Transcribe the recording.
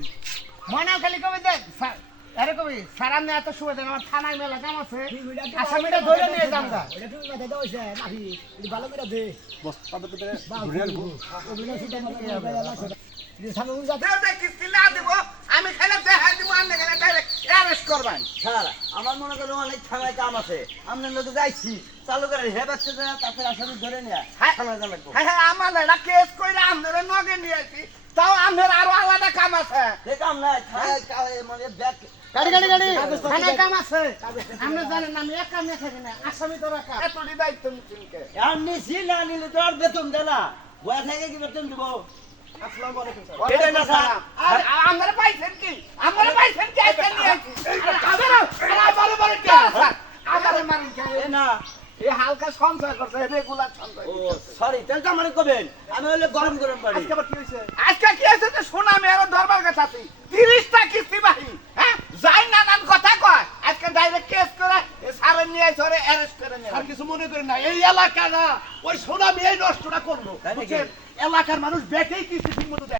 দিন। ময়না খালি কবে দেখ আরে কবি স্যার আপনি এত সময় দেন আমার থানায় মেলা কাম আছে। আসামিটা ধরে নিয়ে যান গা ওটা তুমি মাথায় দাও সে নাহি এটা ভালো করে দে। বস তো অভিনয় আমি খেলে দেখাই দিব অ্যারেস্ট করবেন। স্যার আমার মনে করেন অনেক থানায় কাম আছে। আপনার লোকে যাইছি চালু করে হে বাচ্চা যায় আসামি ধরে নিয়ে হ্যাঁ। হ্যাঁ হ্যাঁ আমার এটা কেস কইরা আপনারা নগে নিয়ে আসি তাও আপনার আরও আলাদা কাম আছে। সে কাম নাই থানায় মানে ব্যাগ গাড়ি গাড়ি গাড়ি। থানায় কাম আছে। আপনি জানেন আমি এক কাম থাকি না আসামি তো রাখা। এতটি দায়িত্ব নিচ্ছেনকে আর নিছি না নিলে তো আর বেতন দে বয়া থেকে কি বেতন দিব? আসসালামু আলাইকুম স্যার। এটা না, স্যার। আর আমরা পাইছেন কি আমরা পাইছেন কি আইতে নিয়ে আসি আরে আমারে মারে কে স্যার আমারে মারেন কে এ না এই হালকা সঞ্চয় করছে রেগুলার সঞ্চয় ও সরি তাহলে তো আমার কবেন আমি হলে গরম গরম বাড়ি আজকে কি হয়েছে? আজকে কি হয়েছে যে শোনা আমি দরবার কাছে আছি। তিরিশটা কিস্তি বাহি হ্যাঁ? যাই নানান কথা কয় আজকে ডাইরেক্ট কেস করে সারে নিয়ে ধরে অ্যারেস্ট করে নিয়ে আর কিছু মনে করেন না এই এলাকা না ওই সোনামি এই নষ্টটা করল? এলাকার মানুষ বেটেই কিছু ঠিক মতো দেয়।